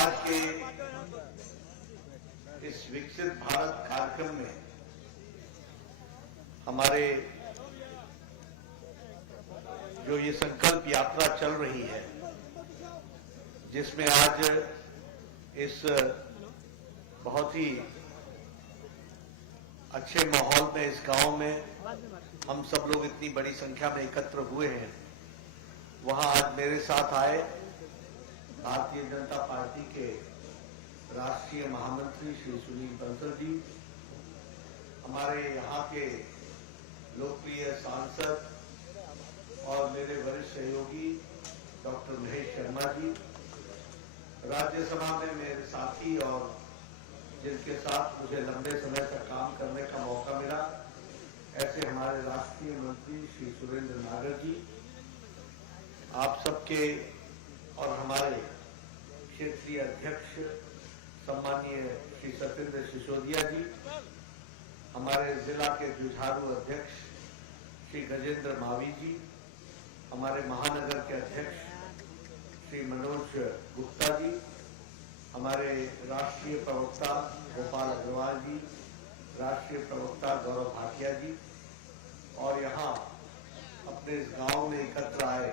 आज के इस विकसित भारत कार्यक्रम में हमारे जो ये संकल्प यात्रा चल रही है, जिसमें आज इस बहुत ही अच्छे माहौल में इस गांव में हम सब लोग इतनी बड़ी संख्या में एकत्र हुए हैं, वहां आज मेरे साथ आए भारतीय जनता पार्टी के राष्ट्रीय महामंत्री श्री सुनील बंसल जी, हमारे यहाँ के लोकप्रिय सांसद और मेरे वरिष्ठ सहयोगी डॉक्टर महेश शर्मा जी, राज्यसभा में मेरे साथी और जिनके साथ मुझे लंबे समय तक काम करने का मौका मिला, ऐसे हमारे राष्ट्रीय मंत्री श्री सुरेंद्र नागर जी, आप सबके और हमारे क्षेत्रीय अध्यक्ष सम्मानीय श्री सत्येंद्र सिसोदिया जी, हमारे जिला के जुझारू अध्यक्ष श्री गजेंद्र मावी जी, हमारे महानगर के अध्यक्ष श्री मनोज गुप्ता जी, हमारे राष्ट्रीय प्रवक्ता गोपाल अग्रवाल जी, राष्ट्रीय प्रवक्ता गौरव भाटिया जी, और यहाँ अपने इस गांव में एकत्र आए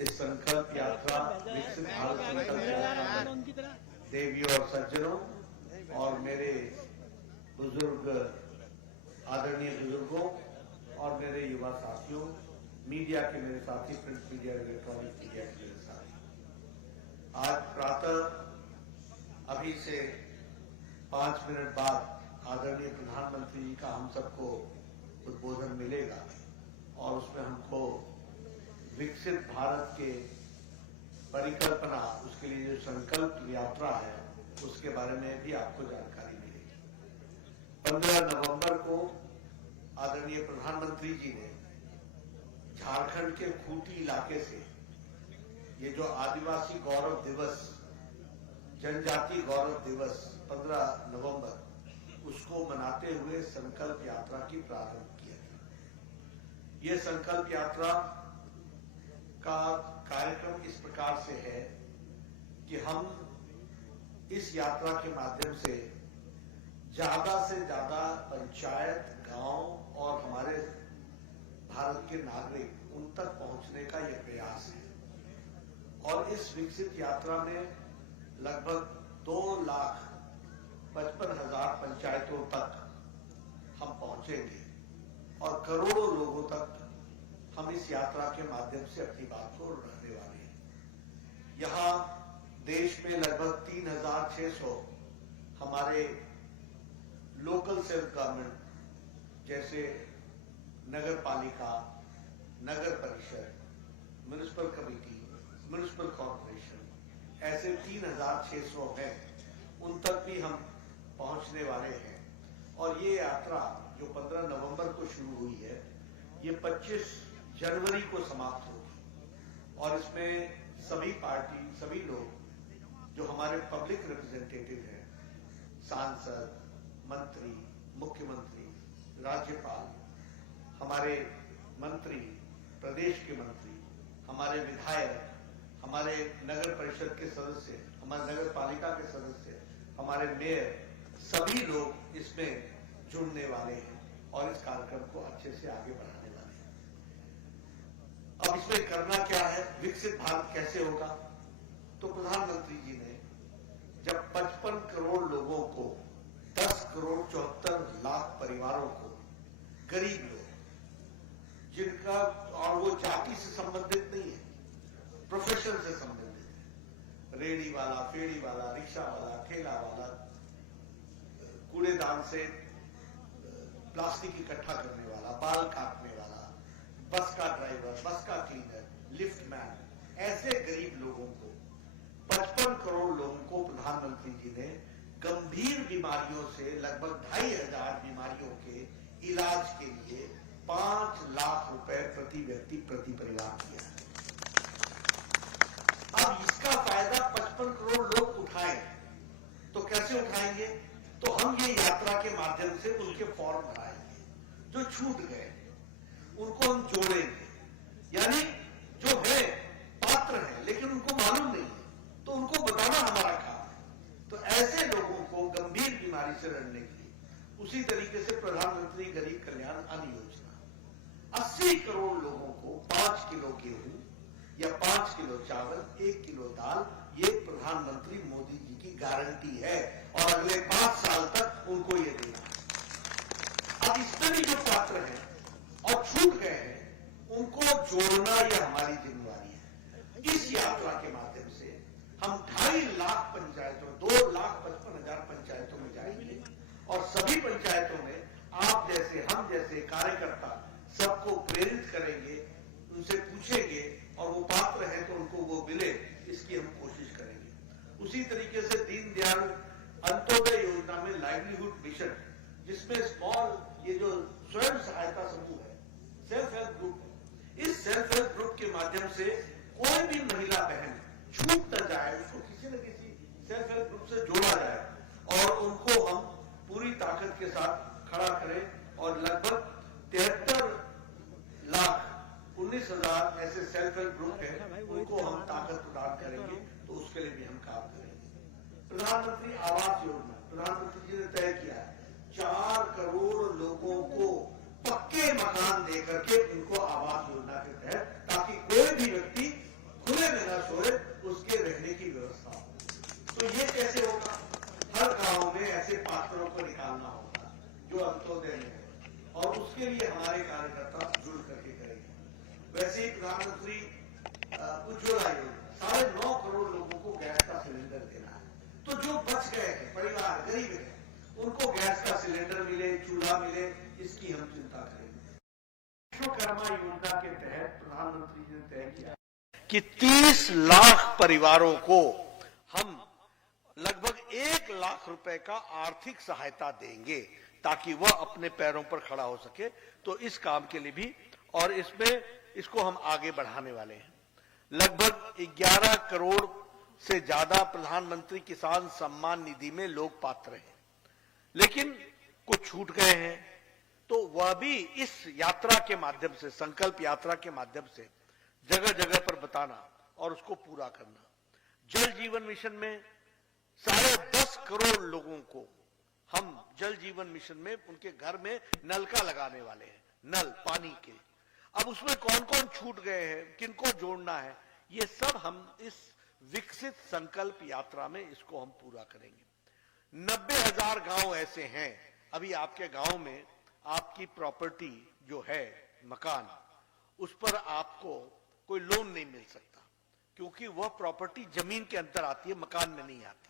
इस संकल्प यात्रा विकसित भारत संकल्प यात्रा में देवियों और सज्जनों और मेरे बुजुर्ग आदरणीय बुजुर्गों और मेरे युवा साथियों, मीडिया के मेरे साथी, प्रिंट मीडिया, इलेक्ट्रॉनिक मीडिया के मेरे साथी, आज प्रातः अभी से 5 मिनट बाद आदरणीय प्रधानमंत्री जी का हम सबको उद्बोधन मिलेगा और उसमें हमको विकसित भारत के परिकल्पना, उसके लिए जो संकल्प यात्रा है उसके बारे में भी आपको जानकारी मिलेगी। 15 नवंबर को आदरणीय प्रधानमंत्री जी ने झारखंड के खूंटी इलाके से ये जो आदिवासी गौरव दिवस, जनजाति गौरव दिवस 15 नवंबर, उसको मनाते हुए संकल्प यात्रा की प्रारंभ किया। ये संकल्प यात्रा का कार्यक्रम इस प्रकार से है कि हम इस यात्रा के माध्यम से ज्यादा पंचायत, गांव और हमारे भारत के नागरिक उन तक पहुंचने का यह प्रयास है। और इस विकसित यात्रा में लगभग 2,55,000 पंचायतों तक हम पहुंचेंगे और करोड़ों लोगों तक हम इस यात्रा के माध्यम से अपनी बात को रखने वाले हैं। यहाँ देश में लगभग 3,600 हमारे लोकल सेल्फ गवर्नमेंट जैसे नगर पालिका, नगर परिषद, म्युनिसिपल कमेटी, म्युनिसिपल कॉर्पोरेशन, ऐसे 3,600 हैं, उन तक भी हम पहुंचने वाले हैं। और ये यात्रा जो 15 नवंबर को शुरू हुई है, ये 25 जनवरी को समाप्त होगी और इसमें सभी पार्टी, सभी लोग जो हमारे पब्लिक रिप्रेजेंटेटिव हैं, सांसद, मंत्री, मुख्यमंत्री, राज्यपाल, हमारे मंत्री, प्रदेश के मंत्री, हमारे विधायक, हमारे नगर परिषद के सदस्य, हमारे नगर पालिका के सदस्य, हमारे मेयर, सभी लोग इसमें जुड़ने वाले हैं और इस कार्यक्रम को अच्छे से आगे बढ़ाने वाले हैं। अब इसमें करना क्या है, विकसित भारत कैसे होगा? तो प्रधानमंत्री जी ने जब 55 करोड़ लोगों को, 10 करोड़ 74 लाख परिवारों को, गरीब लोग जिनका, और वो जाति से संबंधित नहीं है, प्रोफेशन से संबंधित है, रेडी वाला, फेरी वाला, रिक्शा वाला, ठेला वाला, कूड़ेदान से प्लास्टिक इकट्ठा करने वाला, बाल काटने वाला, बस का ड्राइवर, बस का क्लीनर, लिफ्ट मैन, ऐसे गरीब लोगों को, 55 करोड़ लोगों को प्रधानमंत्री जी ने गंभीर बीमारियों से लगभग 2,500 बीमारियों के इलाज के लिए 5 लाख रुपए प्रति व्यक्ति, प्रति परिवार दिया। अब इसका फायदा 55 करोड़ लोग उठाएं, तो कैसे उठाएंगे? तो हम ये यात्रा के माध्यम से उनके फॉर्म भराएंगे, जो छूट गए उनको हम जोड़ेंगे, यानी जो है पात्र है लेकिन उनको मालूम नहीं है, तो उनको बताएंगे उसी तरीके से प्रधानमंत्री गरीब कल्याण अन्न योजना 80 करोड़ लोगों को 5 किलो गेहूं या 5 किलो चावल, 1 किलो दाल, ये प्रधानमंत्री मोदी जी की गारंटी है और अगले 5 साल तक उनको ये देना है। अब इसमें भी जो पात्र हैं और छूट गए हैं उनको जोड़ना यह हमारी जिम्मेवारी है। इस यात्रा के माध्यम से हम 2.5 लाख पंचायतों, 2,55,000 पंचायतों में जाएंगे और सभी पंचायतों में आप जैसे, हम जैसे कार्यकर्ता सबको प्रेरित करेंगे, उनसे पूछेंगे और वो पात्र हैं तो उनको वो मिले, इसकी हम कोशिश करेंगे। उसी तरीके से दीनदयाल अंत्योदय योजना में लाइवलीहुड मिशन, जिसमें स्मॉल, ये जो स्वयं सहायता समूह है, सेल्फ हेल्प ग्रुप, इस सेल्फ हेल्प ग्रुप के माध्यम से कोई भी महिला बहन छूट न जाए, उसको किसी न किसी सेल्फ हेल्प ग्रुप से जोड़ा जाए और उनको हम पूरी ताकत के साथ खड़ा करें और लगभग 73,19,000 ऐसे सेल्फ हेल्प ग्रुप हैं, उनको हम ताकत प्रदान करेंगे, तो उसके लिए भी हम काम करेंगे। प्रधानमंत्री आवास योजना, प्रधानमंत्री जी ने तय किया है 4 करोड़ लोगों को पक्के मकान देकर के उनको आवास योजना के तहत, ताकि कोई भी व्यक्ति खुले में न सोए, उसके रहने की व्यवस्था हो। तो ये कैसे होगा? हर गांव में ऐसे पात्रों को निकालना होगा जो अंत्योदय में है और उसके लिए हमारे कार्यकर्ता जुड़ करके करेंगे। वैसे ही प्रधानमंत्री उज्ज्वला योजना, 9.5 करोड़ लोगों को गैस का सिलेंडर देना है। तो जो बच गए हैं परिवार, गरीब हैं, उनको गैस का सिलेंडर मिले, चूल्हा मिले, इसकी हम चिंता करेंगे। विश्वकर्मा योजना के तहत प्रधानमंत्री जी ने तय किया कि 30 लाख परिवारों को हम लगभग 1 लाख रुपए का आर्थिक सहायता देंगे ताकि वह अपने पैरों पर खड़ा हो सके। तो इस काम के लिए भी, और इसमें इसको हम आगे बढ़ाने वाले हैं। लगभग 11 करोड़ से ज्यादा प्रधानमंत्री किसान सम्मान निधि में लोग पात्र हैं, लेकिन कुछ छूट गए हैं, तो वह भी इस यात्रा के माध्यम से, संकल्प यात्रा के माध्यम से जगह जगह पर बताना और उसको पूरा करना। जल जीवन मिशन में 10.5 करोड़ लोगों को हम जल जीवन मिशन में उनके घर में नल का लगाने वाले हैं, नल पानी के। अब उसमें कौन कौन छूट गए हैं, किनको जोड़ना है, ये सब हम इस विकसित संकल्प यात्रा में इसको हम पूरा करेंगे। 90,000 गांव ऐसे हैं, अभी आपके गांव में आपकी प्रॉपर्टी जो है, मकान, उस पर आपको कोई लोन नहीं मिल सकता क्योंकि वह प्रॉपर्टी जमीन के अंदर आती है, मकान में नहीं आती।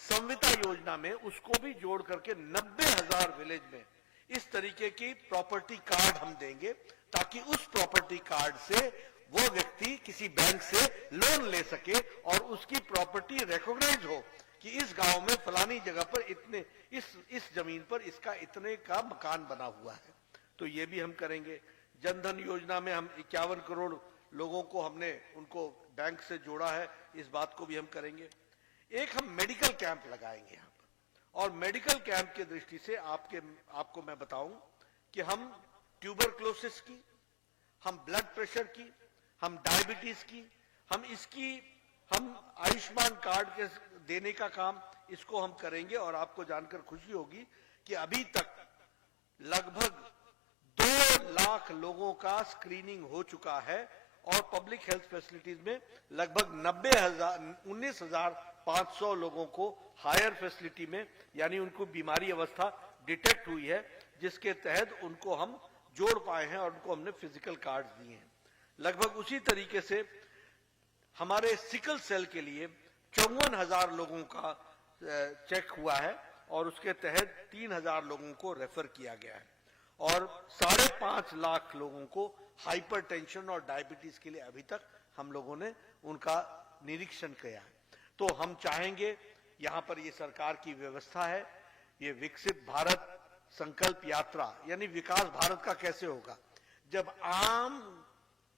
संविदा योजना में उसको भी जोड़ करके 90,000 विलेज में इस तरीके की प्रॉपर्टी कार्ड हम देंगे ताकि उस प्रॉपर्टी कार्ड से वो व्यक्ति किसी बैंक से लोन ले सके और उसकी प्रॉपर्टी रिकॉग्नाइज हो कि इस गांव में फलानी जगह पर इतने, इस जमीन पर इसका इतने का मकान बना हुआ है। तो ये भी हम करेंगे। जनधन योजना में हम 51 करोड़ लोगों को हमने उनको बैंक से जोड़ा है, इस बात को भी हम करेंगे। एक हम मेडिकल कैंप लगाएंगे यहाँ पर, और मेडिकल कैंप की दृष्टि से आपको मैं बताऊं कि हम ट्यूबरक्लोसिस की, हम ब्लड प्रेशर की, हम डायबिटीज की, हम आयुष्मान कार्ड के देने का काम, इसको हम करेंगे। और आपको जानकर खुशी होगी कि अभी तक लगभग 2 लाख लोगों का स्क्रीनिंग हो चुका है और पब्लिक हेल्थ फैसिलिटीज में लगभग 19,500 लोगों को हायर फैसिलिटी में, यानी उनको बीमारी अवस्था डिटेक्ट हुई है, जिसके तहत उनको हम जोड़ पाए हैं और उनको हमने फिजिकल कार्ड दिए हैं। लगभग उसी तरीके से हमारे सिकल सेल के लिए 54,000 लोगों का चेक हुआ है और उसके तहत 3,000 लोगों को रेफर किया गया है और 5.5 लाख लोगों को हाइपरटेंशन और डायबिटीज के लिए अभी तक हम लोगों ने उनका निरीक्षण किया है। तो हम चाहेंगे, यहां पर ये सरकार की व्यवस्था है, ये विकसित भारत संकल्प यात्रा, यानी विकास भारत का कैसे होगा, जब आम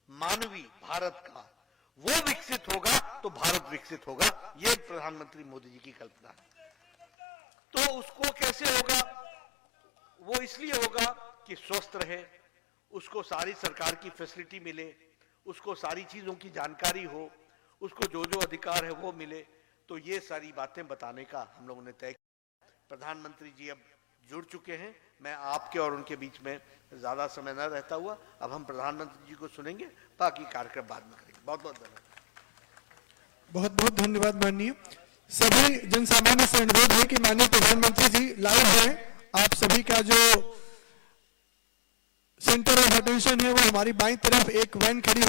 मानवी भारत का वो विकसित होगा तो भारत विकसित होगा। ये प्रधानमंत्री मोदी जी की कल्पना है। तो उसको कैसे होगा? वो इसलिए होगा कि स्वस्थ रहे, उसको सारी सरकार की फैसिलिटी मिले, उसको सारी चीजों की जानकारी हो, उसको जो जो अधिकार है वो मिले। तो ये सारी बातें बताने का हम लोगों ने तय किया। प्रधानमंत्री जी अब जुड़ चुके हैं। मैं आपके और उनके बीच में ज्यादा समय न रहता हुआ अब हम प्रधानमंत्री जी को सुनेंगे, बाकी कार्यक्रम बाद में करेंगे। बहुत बहुत धन्यवाद। बहुत बहुत धन्यवाद माननीय। सभी जन सामान्य से अनुरोध है कि माननीय प्रधानमंत्री जी लाइव हैं। आप सभी का जो सेंटर ऑफ अटेंशन है वो हमारी बाईं तरफ एक वैन खड़ी